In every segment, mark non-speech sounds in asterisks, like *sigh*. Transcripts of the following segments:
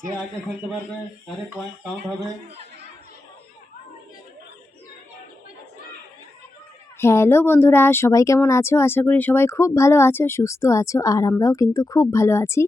যে আগে ফেলতে পারবে তারে পয়েন্ট কাউন্ট হবে। হ্যালো বন্ধুরা, সবাই কেমন আছো? আশা করি সবাই খুব ভালো আছো, সুস্থ আছো, আর আমরাও কিন্তু খুব ভালো আছি।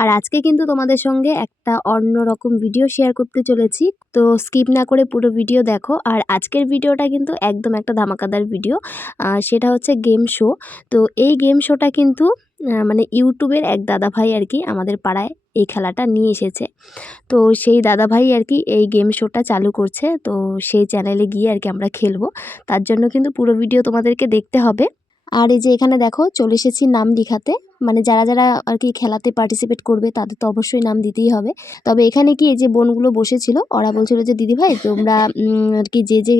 আর আজকে কিন্তু তোমাদের সঙ্গে একটা অন্য রকম ভিডিও শেয়ার করতে চলেছি। তো স্কিপ না করে পুরো ভিডিও দেখো। আর আজকের ভিডিওটা কিন্তু একদম একটা ধামাকাদার ভিডিও সেটা হচ্ছে গেম শো তো এই গেম শোটা কিন্তু মানে ইউটিউবের এক দাদা ভাই আর কি আমাদের পাড়ায় এই খেলাটা নিয়ে এসেছে। তো সেই দাদা ভাই আর কি এই গেম শোটা চালু করছে। তো সেই চ্যানেলে গিয়ে আর কি আমরা খেলব। তার জন্য কিন্তু পুরো ভিডিও তোমাদেরকে দেখতে হবে। আর এই যে এখানে দেখো চলে এসেছি নাম লিখাতে। মানে যারা যারা আর কি খেলাতে পার্টিসিপেট করবে তাদের তো অবশ্যই নাম দিতেই হবে। তবে এখানে কি এই যে বোনগুলো বসেছিল, ওরা বলছিল যে, দিদি ভাই, তোমরা আর কি যে যে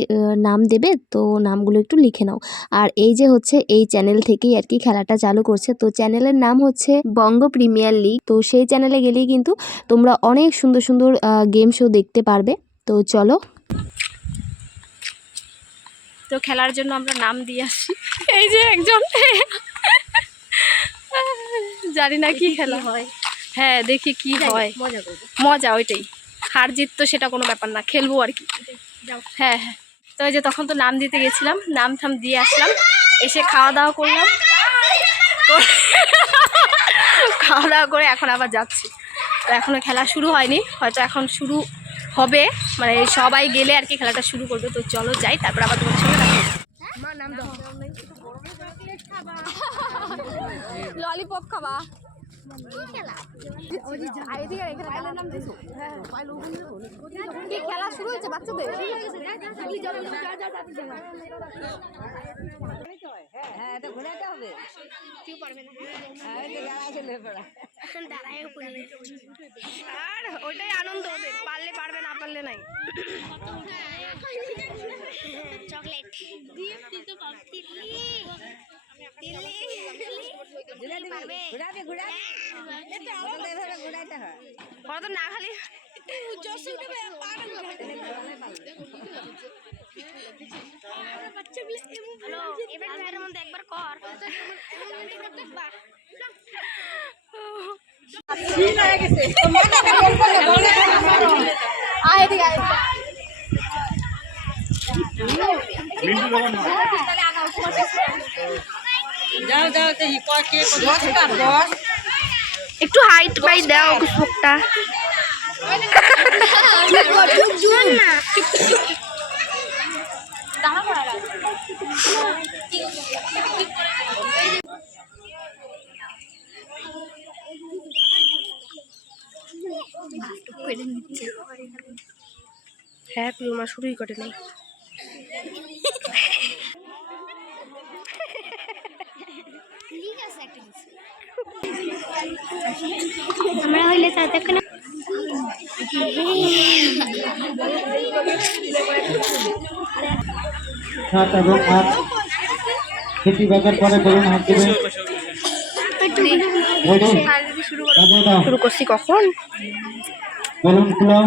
নাম দেবে, তো নামগুলো একটু লিখে নাও। আর এই যে হচ্ছে এই চ্যানেল থেকেই আর কি খেলাটা চালু করছে। তো চ্যানেলের নাম হচ্ছে বঙ্গ প্রিমিয়ার লিগ। তো সেই চ্যানেলে গেলেই কিন্তু তোমরা অনেক সুন্দর সুন্দর গেম শো দেখতে পারবে। তো চলো তো খেলার জন্য আমরা নাম দিয়ে আসছি এই যে একজন। জানি না কি খেলা। হয়। হ্যাঁ দেখি কি হয়। মজা মজা ওইটাই। হার জিত তো সেটা কোনো ব্যাপার না খেলব আর কি। হ্যাঁ হ্যাঁ। তো ওই যে তখন তো নাম দিতে গেছিলাম নাম থাম দিয়ে আসলাম। এসে খাওয়া দাওয়া করলাম। করে- *laughs* খাওয়া দাওয়া করে এখন আবার যাচ্ছি। তো এখনও খেলা শুরু হয়নি হয়তো এখন শুরু হবে। মানে সবাই গেলে আর কি খেলাটা শুরু করবে। তো চলো যাই তারপর আবার তোমার সঙ্গে দেখা হবে। ললিপপ খাবা কি খেলা শুরু হয়েছে বাচ্চাদের আর ওইটাই আনন্দ ওদের পারলে পারবে না পারলে নাই। চকলেট। তো না খালি হ্যালো একটু হাইট বাই দাও কুসুকটা হ্যাঁ পিউমা শুরুই করে নাই আমরা হইলে ততক্ষণ সাত এবং আট। সেটি বাজার পরে বলুন হাত শুরু করছি কখন? বলুন খুলো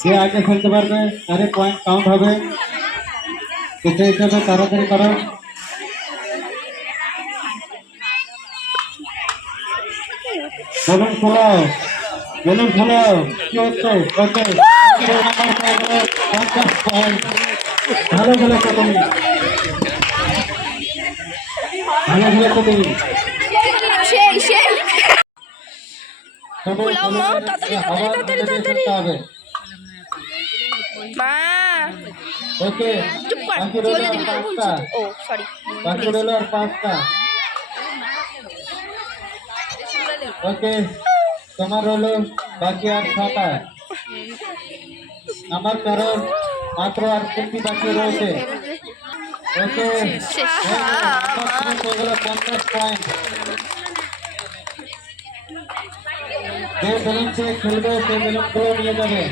যে আগে ফেলতে পারবে তারে পয়েন্ট কাউন্ট হবে। সেই হিসাবে তাড়াতাড়ি করো। বলুন খোলো বলুন খোলো। কি হচ্ছে? ওকে ভালো খেলেছো তুমি। ভালো খেলেছো তুমি। সেই সেই তবে খোলাও মা, তাড়াতাড়ি, আবার তাড়াতাড়ি, আমাদের তাড়াতাড়ি। করতে হবে মা ওকে চুপ কর। বলে দিবি তো পাঁচটা। ও সরি বাকি রইল আর পাঁচটা। ওকে তোমার রইল বাকি আর ছটা। আমার তেরো মাত্র আর তিনটি বাকি রয়েছে। ওকে শেষ। পঞ্চাশ পয়েন্ট। যে বেলুন সে খেলবে, সে বেলুনগুলো নিয়ে যাবে।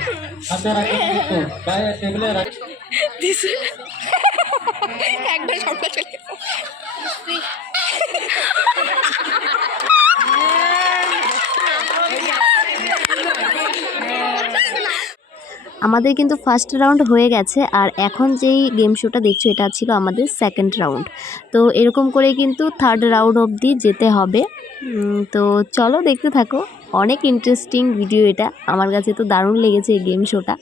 হাতে রাখে কিন্তু গায়ে, টেবিলে রাখে। *laughs* একবার সরকার আমাদের কিন্তু ফার্স্ট রাউন্ড হয়ে গেছে আর এখন যেই গেম শোটা দেখছ, এটা ছিল আমাদের সেকেন্ড রাউন্ড তো এরকম করে কিন্তু থার্ড রাউন্ড অবধি যেতে হবে। তো চলো দেখতে থাকো। অনেক ইন্টারেস্টিং ভিডিও এটা। আমার কাছে তো দারুণ লেগেছে এই গেম শোটা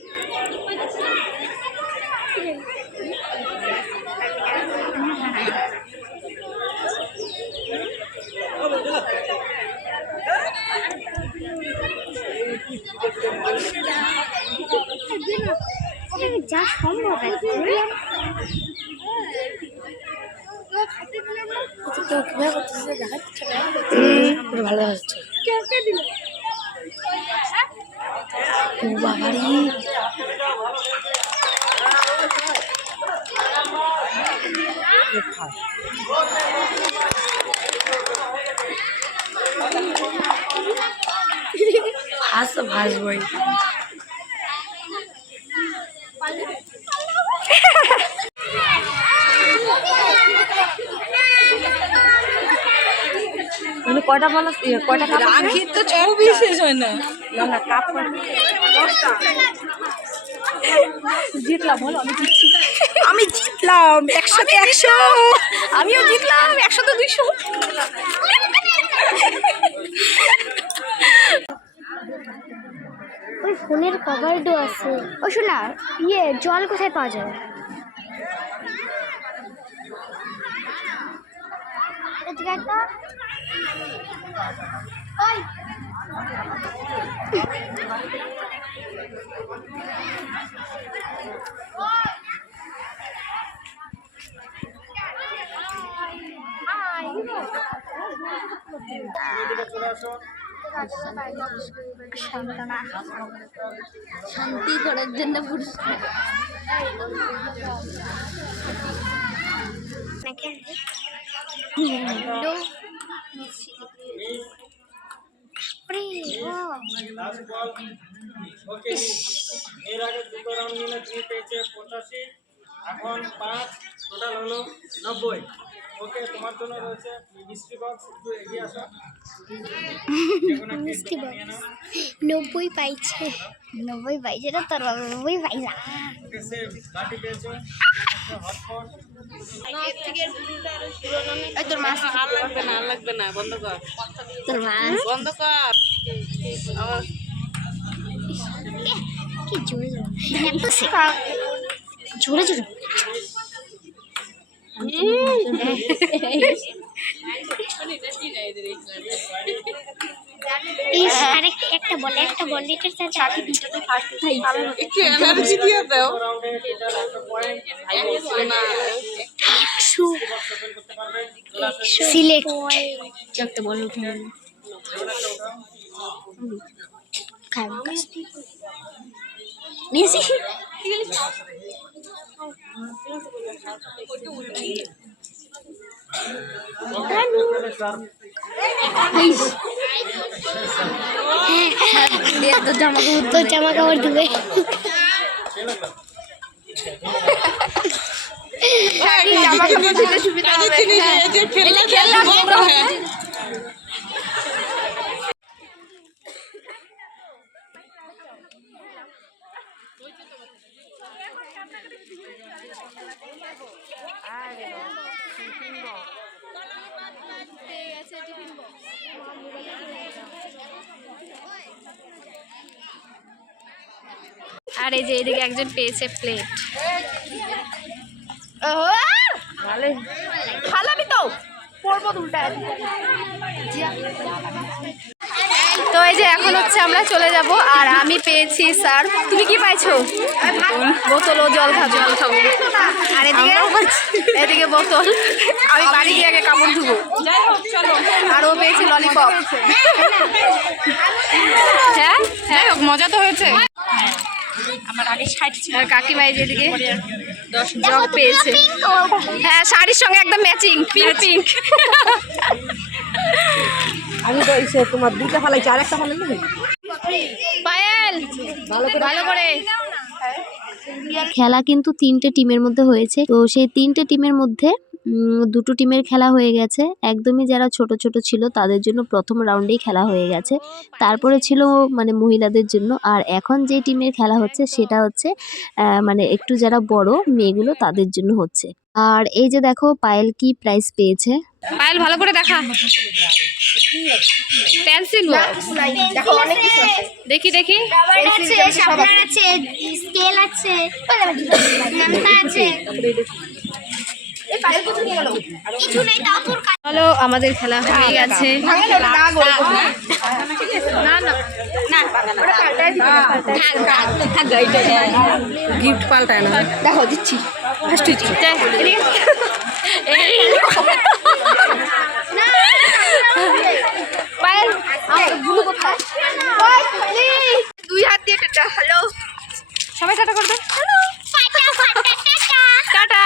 যা সম্ভব ভালো হচ্ছে ভাস ভাসবই তুমি কয়টা বলো কয়টা কাপ রাখি তো চর্বি শেষ হয় না। না না কাপ জিতলাম বলো আমি জিতছি। আমি জিতলাম একশোতে একশো। আমিও জিতলাম একশোতে দুইশো। ওই ফোনের কভারও আছে। ও শোনা ইয়ে জল কোথায় পাওয়া যাবে এদিকে শান্তি করার জন্য পুরস্কার এর আগে দুটো রাউন্ড মিলে দুই পেয়েছে পঁচাশি এখন পাঁচ টোটাল হলো নব্বই। ওকে তোমার জন্য রয়েছে মিস্ট্রি বক্স একটু এগিয়ে আসো। *laughs* মিষ্টি টোকেন নব্বই পাইছে। নব্বই পাইছে না তোর বাবা নব্বই লাঠি পেয়েছ। *laughs* হটপট। তোর মাছ আর লাগবে না আর লাগবে না বন্ধ কর। তোর বন্ধ কর। কি জোরে জোরে? এত জোরে জোরে। *laughs* ইস আরেকটা একটা বল একটা বল এটার সাথে আগে দুটোতে ফার্স্ট থাই একটু এনার্জি দিয়ে দাও। একশো সিলেক্ট একটা বল উঠে খাব নিয়েছি তোর জামা কাপড় তোর জামা কাপড় দিবে জামা কাপড় দিলে সুবিধা হবে এটা খেললাম আর এই যে এদিকে একজন পেয়েছে প্লেট তো! পড়ব তো এই যে এখন হচ্ছে আমরা চলে যাব আর আমি পেয়েছি স্যার তুমি কি পাইছো? বোতল ও জল খাব। জল খাব। আর এদিকে? এদিকে বোতল। আমি বাড়ি গিয়ে আগে কাপড় ধুবো। আর ও পেয়েছি ললিপপ হ্যাঁ? হ্যাঁ মজা তো হয়েছে। আমার আগে ষাট ছিল। আর কাকিমা এই যেদিকে জগ পেয়েছে। হ্যাঁ শাড়ির সঙ্গে একদম ম্যাচিং পিঙ্ক পিঙ্ক আমি তো এসে তোমার দুইটা ফালাইছি আর একটা ফালাই নেবে পায়েল ভালো করে খেলা কিন্তু তিনটে টিমের মধ্যে হয়েছে। তো সেই তিনটে টিমের মধ্যে দুটো টিমের খেলা হয়ে গেছে। একদমই যারা ছোট ছোট ছিল তাদের জন্য প্রথম রাউন্ডেই খেলা হয়ে গেছে। তারপরে ছিল মানে মহিলাদের জন্য। আর এখন যে টিমের খেলা হচ্ছে সেটা হচ্ছে মানে একটু যারা বড় মেয়েগুলো তাদের জন্য হচ্ছে। আর এই যে দেখো পায়েল কি প্রাইজ পেয়েছে? পায়েল ভালো করে দেখা। পেন্সিল দেখো অনেক কিছু আছে। দেখি আছে। আছে। স্কেল আছে। আছে। চলো আমাদের খেলা হয়ে গেছে। গিফট হ্যাঁ, হ্যাঁ, হ্যাঁ, পাল্টায় না। দেখো দিচ্ছি। দুই হাত দিয়ে টাটা হ্যালো সবাই টাটা করবে? টাটা।